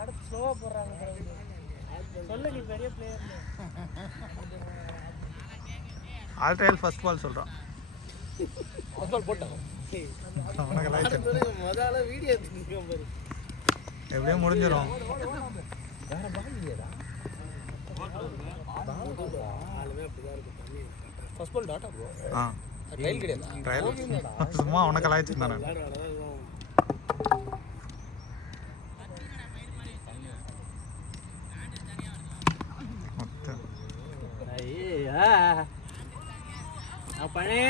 அடுத்து ஸ்லோவா போடுறாங்க. சொல்ல நீ பெரிய பிளேயர். ஆல்ட்ரைல் ஃபர்ஸ்ட் பால் சொல்றான். ஃபர்ஸ்ட் பால் போட்டான். அவனுக்கு லைட் முதல்ல வீடியோ எடுத்துங்க பாரு. எப்படியே முடிஞ்சிரும். வேற பால் இல்லையடா. ஆளுமே அப்படிதான் இருக்கு தண்ணி. First ball tata bro. Trial கிடையாதா? ட்ரையல் சும்மா அவனுக்கு லைட்னானே. ஐயா. அப்பனே.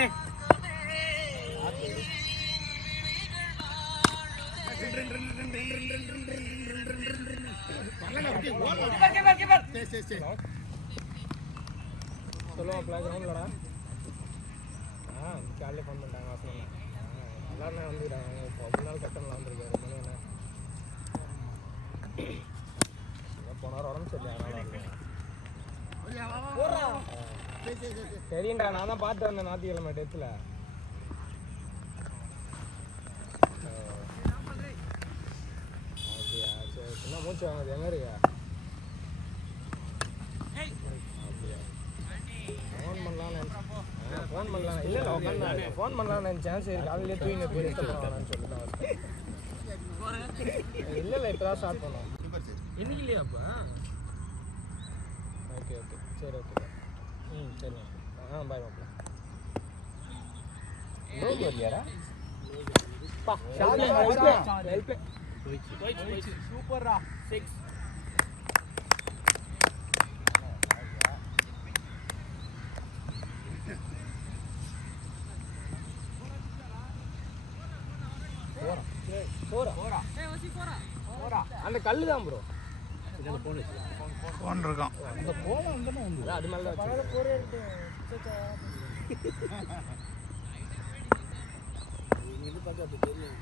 சொல்லுவான் பிளாக் கிரவுண்ட்லடா. காலையில் ஃபோன் பண்ணிட்டாங்க வாசல். எல்லாருமே வந்துக்கிறாங்க. இப்போ அவ்வளோ நாள் கட்டணம் வந்துருக்காரு. போன வாரம் உடம்பு சொல்லி அதனால சரிண்டா. நான் தான் பார்த்து வந்தேன் ஞாயிற்றுக்கிழமை டெத்தில். அப்படியா சரி. என்ன மூச்சு வாங்குது? எங்கே இருக்கா? ஃபோன் பண்ணலாம். இல்லை இல்லை உட்காந்து ஃபோன் பண்ணலாம்னு நினச்சேன். சரி காலையிலே தூங்கின போய் சொல்லலாம்னு சொல்லிட்டு இல்லை இல்லை இப்போ தான் ஸ்டார்ட் பண்ணோம். இன்னைக்கு இல்லையா அப்போ? ஓகே ஓகே சரி ஓகே. சரி பாய் மாப்பிள்ள. லோகோ இல்லையாடா? சூப்பர்ரா. 6 அந்த கல்லு தான் ப்ரோ. ஃபோன் இருக்கான். அந்த போல வந்தனா வந்து அது மேல பரவாயில்ல போறே இருக்கு. இங்க பார்க்க அது தெரியும்.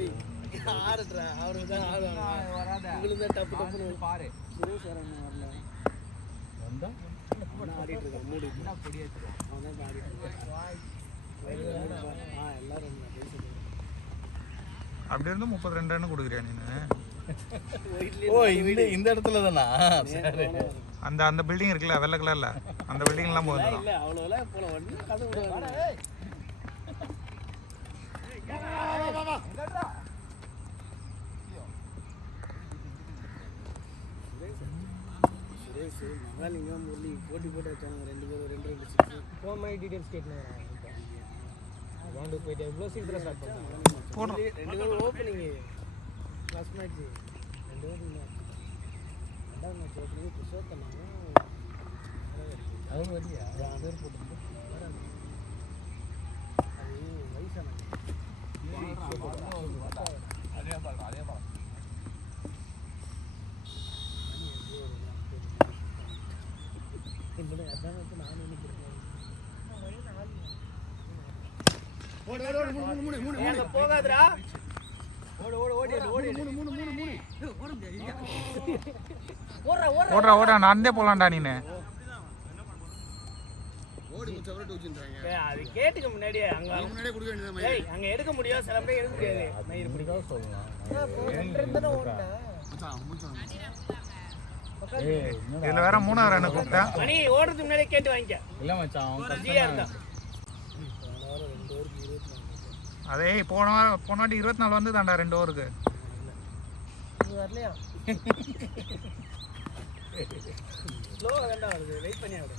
ஏய் ஆடுறா. அவருக்கு தான் ஆடுவாங்க. வராத. உங்களுக்கு தான் டப்பு டப்புன்னு பாரு. சுரேஷ் வரணும் வரல. வந்தா நான் ஆடிட்டு இருக்கேன். மூடி என்ன பொடி ஏத்துறோம். அவன் தான் ஆடிட்டு இருக்கான். எல்லாரும் அப்படி இருந்து 32 ரன் கொடுக்குறியா நீனு? ஓ இந்த இடத்துல தானா? அந்த அந்த பில்டிங் இருக்குல்ல வெள்ளை கலர்ல, அந்த பில்டிங் எல்லாம் போகுது. இல்ல அவ்வளவுலாம் போல வந்து கதை விடுவாங்க. சுரேஷ் மகாலிங்கம் முரளி போட்டி போட்டு வச்சாங்க. 2 பேரும் 2 6 ஃபோன் பண்ணி டீடைல்ஸ் கேட்கணும். வாண்டு போயிட்டு எவ்வளோ சீக்கிரம் ஸ்டார்ட் பண்ணுறாங்க. 2 பேரும் ஓப்பனிங் ஃபர்ஸ்ட் மேட்ச் 2 பேரும் ரெண்டாவது மேட்ச் ஓப்பனிங் புஷ் பண்ணாங்க. அது வழியா பேர் போட்டு அது வயசான அதே பால் நான் நினைக்கிறேன். போகாதுடா. ஓடுறா ஓடுறா நடந்தே போலாம்டா நீனு. அது கேட்டுக்க முன்னாடியே அங்க எடுக்க முடியும். சில பேர் எடுக்க முடியாது. இதுல வேற 3வது ரன் கூப்பிட்டா மணி ஓடுறதுக்கு முன்னாடியே கேட்டு வாங்கிக்க. இல்ல மச்சான் அதே போன வாட்டி 24 வந்து தாண்டா 2 ஓவருக்கு. வரலையா? ஸ்லோவா தாண்டா வருது. வெயிட் பண்ணி ஆடு.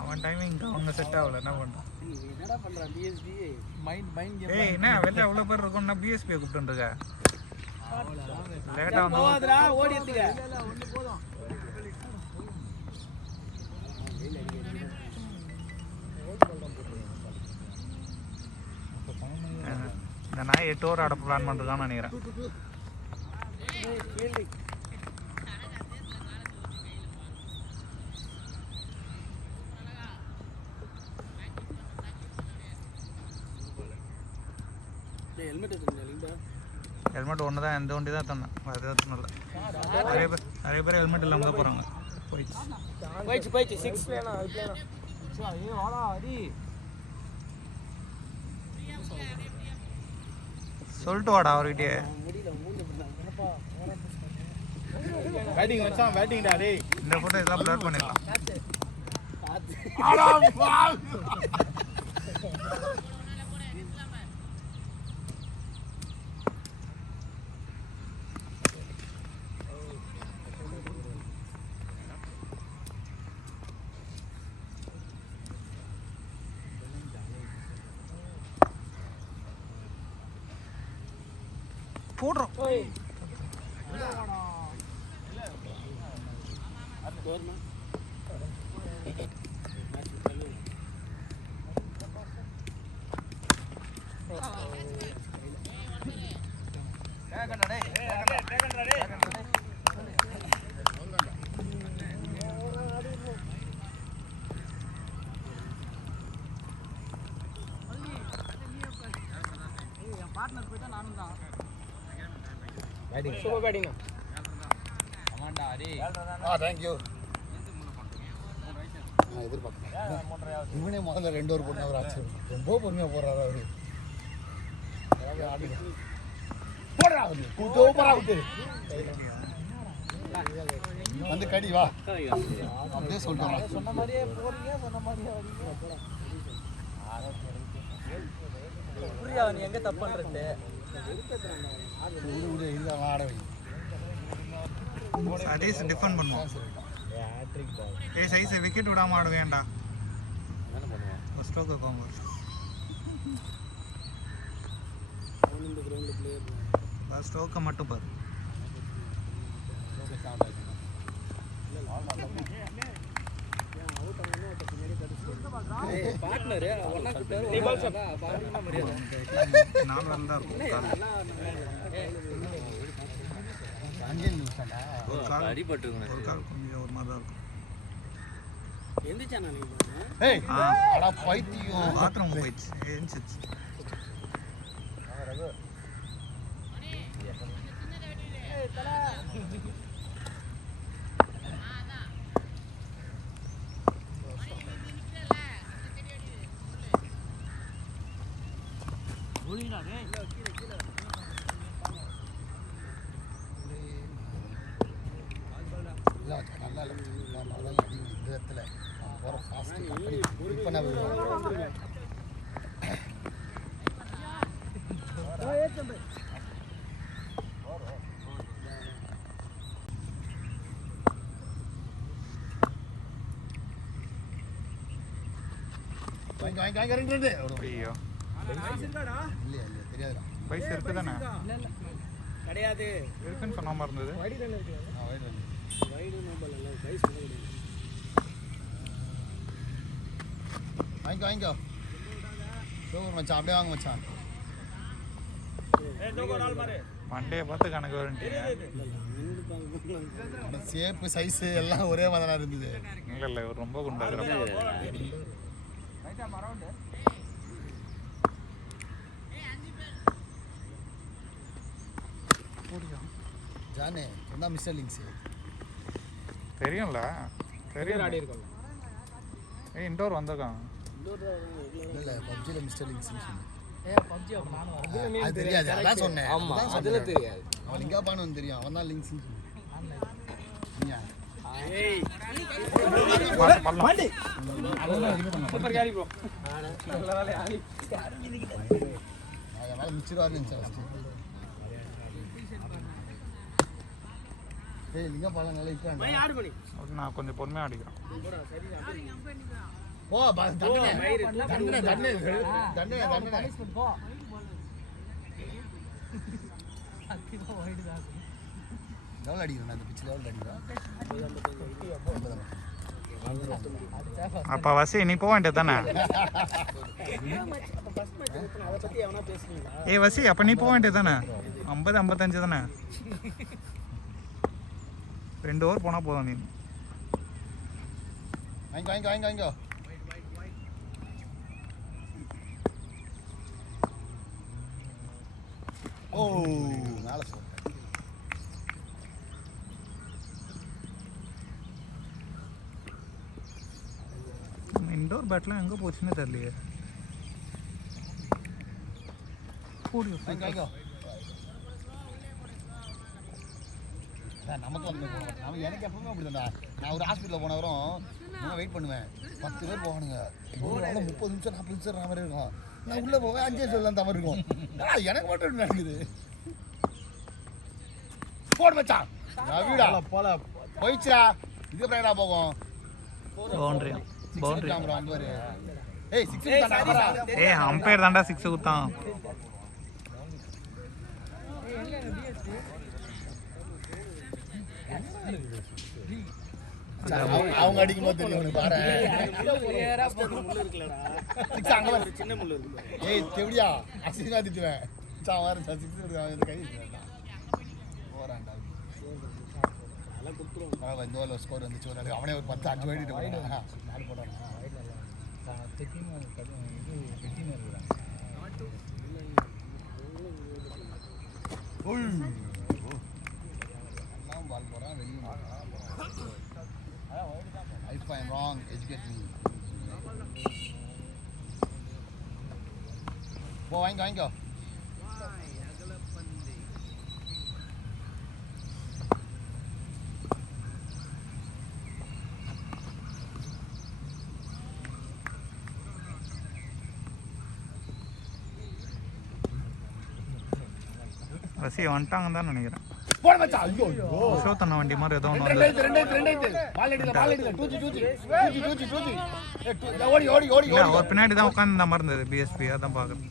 அவன் டைமிங் அவங்க செட் ஆகல. என்ன பண்றான்? என்னடா பண்றான்? BSP mind game. ஏய் என்ன வெளில அவ்வளவு பேர் இருக்கும்னா பிஎஸ்பி கூப்பிட்டு இருக்க. லேட்டா வந்து போவாதடா. ஓடி எடுத்துக்க. இல்ல ஒண்ணு போதும். இந்த நாய் 8 ஓவர் ஆட பிளான் பண்றதான்னு நினைக்கிறேன். ஹெல்மெட் ஒன்று தான், எந்த வண்டி தான் தந்தேன். அது எதுவும் இல்லை. நிறைய பேர் ஹெல்மெட் இல்லாமல் தான் போகிறாங்க. போயிடுச்சு 6 வேணாம். அது வேணாம். ஐயோ வாடா அடி. சொல்லிட்டு வாடா அவர்கிட்டயே. பேட்டிங் வச்சான் பேட்டிங்டா டேய். இந்த ஃபோட்டோ இதெல்லாம் ப்ளர் பண்ணிடலாம். போடுறோம். Batting super batting. ஆமாண்டா டேய். Thank you. நான் எதிர்பார்த்தேன். இவனே முதல்ல 2 ஓவர் போட்டு அவர் ஆச்சு. ரொம்ப பொறுமையாக போடுறாரு அவரு. போடுறா அவரு. சூப்பரா விட்டு வந்து கடி வா. அப்படியே சொல்லிட்டோம். சொன்ன மாதிரியே போறீங்க, சொன்ன மாதிரியே புரியா? நீ எங்க தப்பு பண்றது? ஆட வை. சதீஷ் டிஃபன் பண்ணுவோம். ஏய் சைஸ் விக்கெட் விடாம ஆட வேண்டா. ஸ்ட்ரோக்கு கோங்க. ஸ்ட்ரோக்கை மட்டும் பாரு. பார்ட்னர் ஒண்ணா கூட்டாரு. நாலு ரன் தான் இருக்கும். ஒரு கால் அடிபட்டுருங்க. ஒரு கால் கொஞ்சம் ஒரு மாதிரி தான் இருக்கும். எந்திரிச்சானா நீ? ஏய் அட பைத்தியம். பாத்ரூம் போயிடுச்சு. ஏஞ்சிச்சு. நல்லா இந்த இடத்துல போகிற ஃபாஸ்ட்டு இப்போ நான் வாங்கி 2 ஐயோ இல்லையா இல்லையா தெரியாதுடா. பைசா இருக்கு தானே? கிடையாது. இருக்குன்னு சொன்ன மாதிரி இருந்தது. வைடு தானே இருக்கு. வைடு மொபைல் எல்லாம் கைஸ் பண்ண முடியாது. வாங்கிக்கோ சூப்பர் மச்சான். அப்படியே வாங்க மச்சான். மண்டையை பார்த்து கணக்கு வரன்ட்டீங்க. ஷேப்பு சைஸு எல்லாம் ஒரே மாதிரி தான் இருந்தது. இல்லை இல்லை இவர் ரொம்ப குண்டாக்குறப்ப. ஜானே என்ன மிஸ்டர் லிங்க்ஸ் தெரியும்ல தெரியும். ஆடி இருக்கோம். ஏய் இன்டோர் வந்திருக்கான். இல்லை பப்ஜியில் மிஸ்டர் லிங்க்ஸ் பப்ஜி நானும் வரது. அது தெரியாது. அதான் சொன்னேன். ஆமா அதுல தெரியாது. அவன் லிங்காபானு தெரியும். அவன் தான் லிங்க்ஸ். ஏய் மாண்டி சூப்பர் கேரி ப்ரோ. நல்ல வேலை ஆடி. நான் வேலை மிச்சிருவாருன்னு நினச்சேன். ஏய் லிங்காபாலம் நல்லா இருக்கிறான். ஆடு பண்ணி. நான் கொஞ்சம் பொறுமையாக அடிக்கிறேன். ஓ தண்டனை தண்டனை தண்டனை தண்டனை தண்டனை போ. அக்கிமா வைடு தான். எவ்வளோ அடிக்கிறேன் அந்த பிச்சு லெவலில் அடிக்கிறேன். அப்போ வசி நீ போக வேண்டியது தானே? ஏய் வசி அப்போ நீ போக வேண்டியது தானே? 50-55 தானே? 2 ஓவர் போனால் போதும். நீ வாங்கிக்கோ ஓ மேலே சொல்றேன். இன்டோர் பேட்லாம் எங்கே போச்சுன்னு தெரியலையே. வாங்கிக்கோ நமக்கு நம்ம எனக்கு எப்பவுமே அப்படிதான்டா. நான் ஒரு ஹாஸ்பிட்டலில் போனவரும் நான் வெயிட் பண்ணுவேன். 10 பேர் போவானுங்க. 30 நிமிஷம் 40 நிமிஷம் மாதிரி இருக்கும். நான் உள்ளே போவேன் 5 நிமிஷம் தான் மாதிரி இருக்கும். எனக்கு மட்டும் இப்படி நடக்குது. போடு மச்சான். வீடா போல போயிடுச்சுடா. இதுக்கப்புறம் என்ன போகும்? Boundary boundary. ஏய் 6 தான்டா. ஏய் அம்பையர் தான்டா 6 குத்தான். அவங்க அடிக்கும் போது தெரியும் உனக்கு பாரு. சின்ன முள்ளு இருக்கு. ஏய் தெவிடியா அசிங்கமா திட்டுவேன். சான் வார 6 இந்த கை போறான்டா. நல்லா குத்துறோம். இந்த ஓவர்ல ஸ்கோர் வந்துச்சு. அவனே ஒரு 10 5 வைடிட்டு போட்டானா. நாலு போட்டானா. பால் போறான் வெளியே. If I am wrong, educate me. வாங்கிக்கோ. ரசி வந்துட்டாங்கன்னு தான் நினைக்கிறேன். போட மச்சான். ஐயோ அசோத்தண்ணா வண்டி மாதிரி ஏதோ ஒன்று வந்து பால் அடிக்கல டூச்சி ஓடி அவர் பின்னாடி தான் உட்காந்து இந்த மாதிரி இருந்தது. பிஎஸ்பி அதான் பார்க்குறேன்.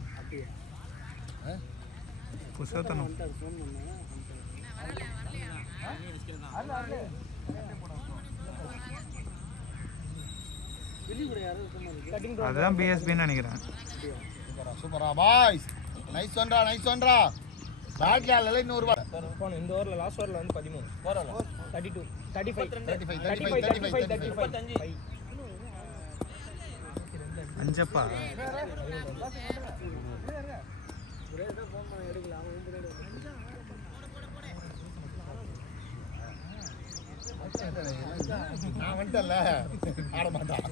புஷோத்தண்ணா அதுதான் பிஎஸ்பின்னு நினைக்கிறேன். சூப்பரா பாய்ஸ். நைஸ் ஒன்றா பேட்ல இன்னொரு பால் போன இந்த ஓவர்ல லாஸ்ட் ஓவர்ல வந்து 13 போறலாம் 32 35 அஞ்சப்பா நான் வந்துட்டேன்ல ஆட மாட்டான்.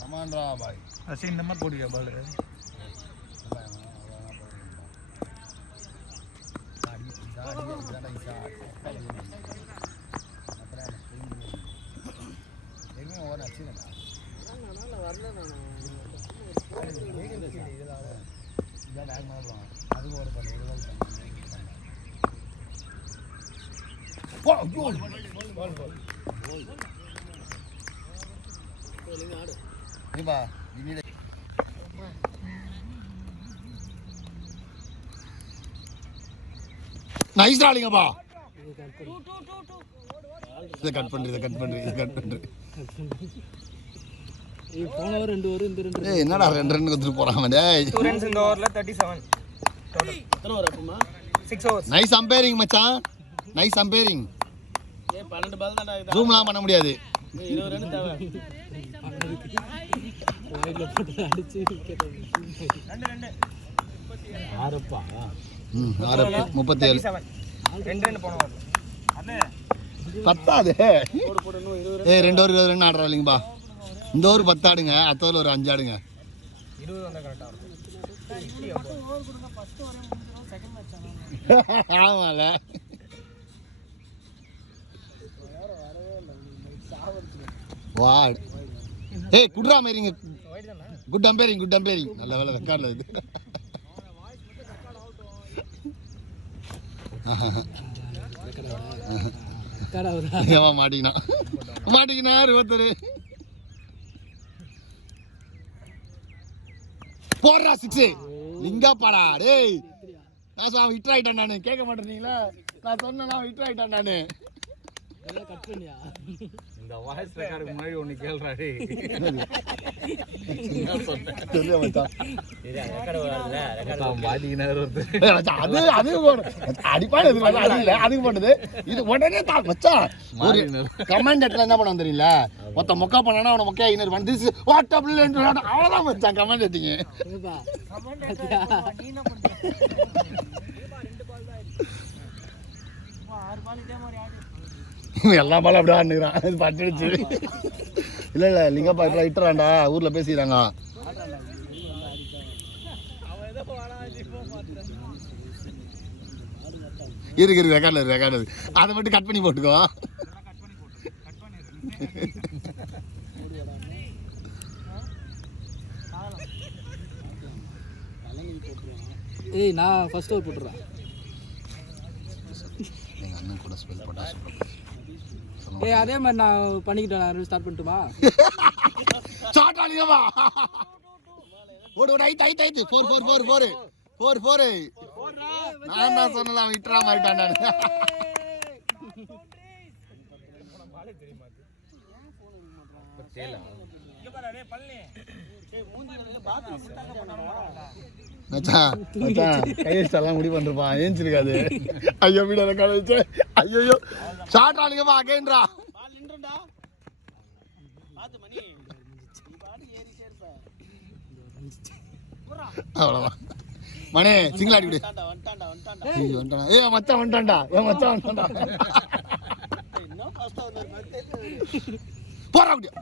கமாண்டா பாய். ரசி இந்த மாதிரி போடுவியா பால்? நைஸ் ராலிங்கப்பா. இதை கட் பண்றீ. போன ஓவர் 2 ஓவர் இந்த 2 ஏய் என்னடா 2 கொடுத்துட்டு போறான் டேய். 2 ரன்ஸ் இந்த ஓவர்ல 37 டோட்டல். எத்தனை ஓவர் அப்பமா? 6 ஓவர்ஸ். நைஸ் அம்பையரிங் மச்சான். Nice umpiring. ஏ 12 பால் தான்டா இது. ஜூம்லாம் பண்ண முடியாது. 20 ரன் தேவை. வைட்ல போட்டு அடிச்சு விக்கெட். 2 ஆறப்பா. 37 2 ரன் போன ஓவர். அண்ணே பத்தாது. போடு இன்னும் 20 ரன். ஏய் 2 ஓவர் 20 ரன் ஆடுறா இல்லைங்கப்பா. இந்த ஓவர் 10 ஆடுங்க. அடுத்த ஓவர் ஒரு 5 ஆடுங்க. 20 வந்தா கரெக்ட்டா இருக்கும். 10 ஓவர் கொடுங்க. ஃபர்ஸ்ட் ஓவரே முடிஞ்சிரும். செகண்ட் மேட்ச் ஆனா. ஆமால. வாட். ஏய் குட்ரா மேரிங்க. Good umpiring. நல்ல வேளை ரெக்கார்ட்ல இது. ஏமா மாட்டிக்கினா ஒருத்தர் போடுறா 6 லிங்கா பாடா டேய். நான் சொன்ன ஹிட் ஆயிட்டான் நானு. கேட்க மாட்டேனீங்களா? நான் சொன்னேன் ஹிட் ஆயிட்டான் நானு. எல்லாம் கட் பண்ணியா? இந்த வாய்ஸ் ரெக்கார்டுக்கு முன்னாடி ஒன்று கேள்றா டேய். தெரியல மச்சான். ரெக்கார்ட் வரல. ரெக்கார்ட் பாதிக்கினார் ஒருத்தர். அது அடிப்பாடு அதுக்கு பண்ணுது. இது உடனே தான் மச்சான். ஒரு கமெண்ட் இடத்துல என்ன பண்ணுவோம் தெரியல? மொத்த மொக்கா பண்ணா அவனை மொக்கையா இன்னொரு பண்ணி வாட் அப் அவ்வளோதான் மச்சான் கமெண்ட் எடுத்தீங்க. எல்லா பாலும் அப்படியே ஆடுறான். பட்டுடுச்சு. இல்லை லிங்கப்பா இட்டுறான்டா. ஊரில் பேசிக்கிறாங்க. இருக்கு ரெக்கார்டு அதை மட்டும் கட் பண்ணி போட்டுக்கோ. ஏய் நான் ஃபர்ஸ்ட் ஓவர் போட்டுறேன். எங்கள் அண்ணன் கூட ஸ்பெல் போட்டா ஏய் அதே மாதிரி நான் பண்ணிக்கிட்டேன். நான் ஸ்டார்ட் பண்ணட்டுமா? ஸ்டார்ட் ஆலியவா ஓடு ஐத்து 4 நான் தான் சொன்னலாம் விட்றா மாட்டான் நான். கையெல்லாம் முடி பண்றான் ஏஞ்சிருக்காது. ஐயோ வீடியோ ரெக்கார்ட் வச்சு ஐயோ ஷார்ட் ஆளுங்கப்பா அகைன்றா. அவ்வளோதான் மணி சிங்கிள் ஆடி விடு. ஏ மச்சான் வந்துட்டான்டா போறா அப்படியா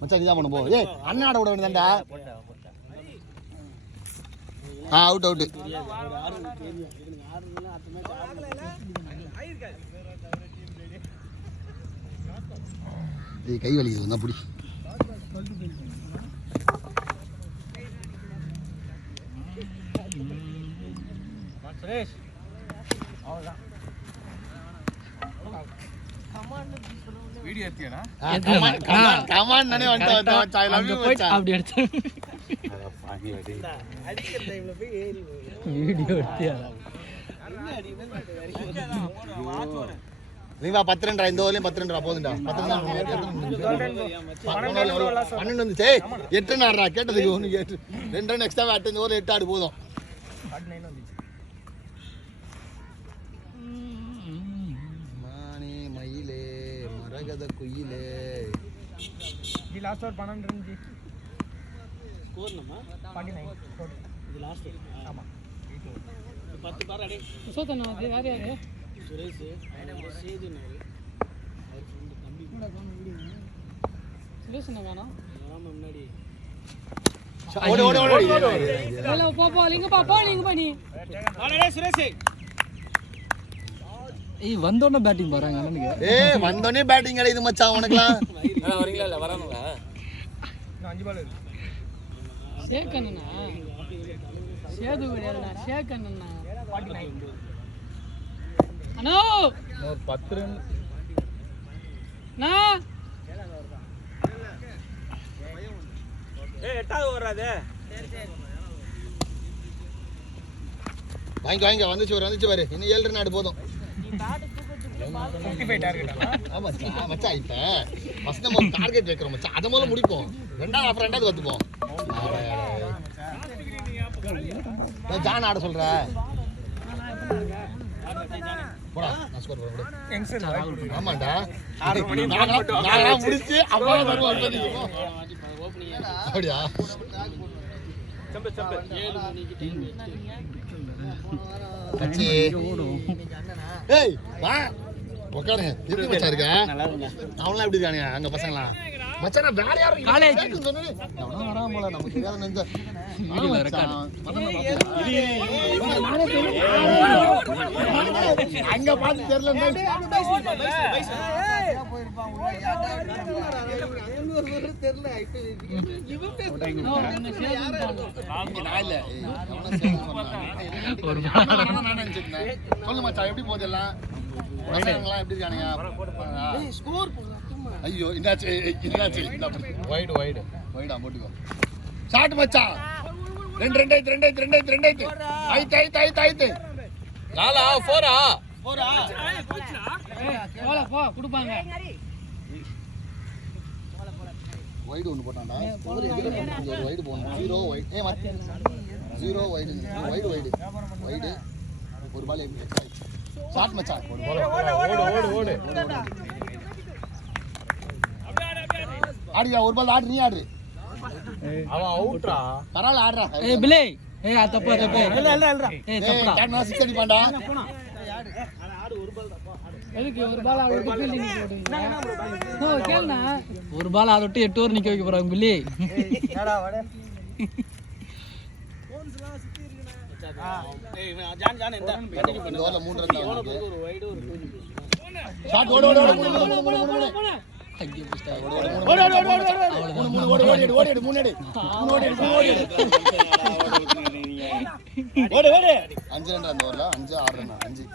மச்சான் நீதான் பண்ண போ. ஏ அண்ணன் ஆட விட வேண்டியதான்டா. அவுட் ஏய் கை வலிக்குது வந்தா புடி. வீடியோ எடுத்தியாடா? கமான் நானே வந்துட்டேன். ஐ லவ் யூ மச்சான். அப்படி எடுத்தேன். அடிக்கிற டைம்ல போய் ஏறி வீடியோ எடுத்தியா? நீ வா 10 ரன்டா இந்த ஓவர்லயும் 10 ரன்டா போதும்டா. 10 ரன் 12 வந்துச்சு. 8 ரன் ஆடுறா கேட்டதுக்கு ஒன்னு கேட்டு 2 ரன் எக்ஸ்ட்ரா ஆட்டு இந்த ஓவர் 8 ஆடு போதும். 9 வந்துச்சு. மானே மயிலே மரகத குயிலே. இது last over 12 run G. Score நம்ம 49 டோட்டல். இது லாஸ்ட். ஆமா 10 பாரு அடே. சோதனா அது யார் யாரு? சுரேஷ் சேதுனாரு. அவர் ஃப்ரெண்ட் தம்பி கூட சுரேஷ் என்ன வேணா? ஆமா முன்னாடி ஓடு ஹலோ பாப்பா லிங்க பாப்பா நீங்க பண்ணி. வாடா சுரேஷ். ஏய் வந்தோன பேட்டிங் போறாங்க அண்ணனுக்கு. ஏய் வந்தோனே பேட்டிங் அடிக்குது மச்சான் உனக்குலாம். வரீங்களா இல்ல வரானுங்களா? நான் 5 பால் இருக்கு. ஷேக் அண்ணனா சேது கிடையாதுண்ணா ஷேக் அண்ணனா 49 அண்ணா ஒரு 10 ரன் நா ஏய் எட்டாவது ஓடுறாதே. வாங்க வந்துச்சு பாரு. இன்னும் 7 ரன் ஆடு போதும். 55 டார்கெட்டா? ஆமா மச்சான் இப்ப ஃபர்ஸ்ட் நம்ம டார்கெட் வைக்கிறோம் மச்சான். அத முதல்ல முடிப்போம். ரெண்டாவது வந்துப்போம். ஜான் ஆட சொல்ற போடா நான் ஸ்கோர் போடு. யங்ஸ்டர் ஆமாடா 6 மணி நான் முடிச்சு அப்புறம் வருவோம் அப்படியா? சம்பு 7 மணிக்கு டைம் கச்சி ஏய் வா உட்காருங்க. எப்படி மச்சான் இருக்க? அவன்லாம் எப்படி இருக்கானுங்க அங்க பசங்களாம்? மச்சான் வேற யாரும் காலேஜ் எவனா வராம போல நமக்கு தெரியாத நெஞ்ச அங்க பாத்து தெரியல. சொல்லு மச்சான் எப்படி போகுது எல்லாம்? பசங்களாம் எப்படி இருக்கானுங்க? ஐயோ இன்னாச்சு வைடா போட்டுக்கோ. ஷாட் மச்சான் 2 ஐத்து நாலா 4 போல போ குடுப்பாங்க. வைடு ஒன்று போட்டான்டா. ஒரு வைடு போகணும். 0 வைடு. 0 வைடு வைடு ஒரு பால் ஷாட் மச்சான். ஓடு ஆடியா ஒரு பால் ஆடு. நீ ஆடு. அவன் அவுட்ரா. பரவாயில்ல ஆடுறா. ஏய் பிளே ஏய் தப்பு இல்ல ஏய் தப்புடா. கேன் 6 அடிப்பான்டா. எதுக்கு ஒரு பால் ஆட விட்டு ஃபீல்டிங் போடுறீங்க? ஓ கேளுண்ணா ஒரு பால் ஆட விட்டு 8 ஓவர் நிக்க வைக்க போறாங்க பிள்ளை. ஏடா வாடா ஏய் இவன் ஜான் ஜான் எந்த கண்டினியூ இந்த பண்ணு ஓவர்ல 3 ரன் தான் போன ஒரு வைடு ஒரு 2 ஷாட் ஓடு ஓடு ஓடு மூணு அங்கே புஸ்டா ஓடு ஓடு ஓடு ஓடு ஓடு ஓடு ஓடு மூணு அடி ஓடு ஓடு 5 ரன் அந்த ஓவர்ல 5 6 ரன் 5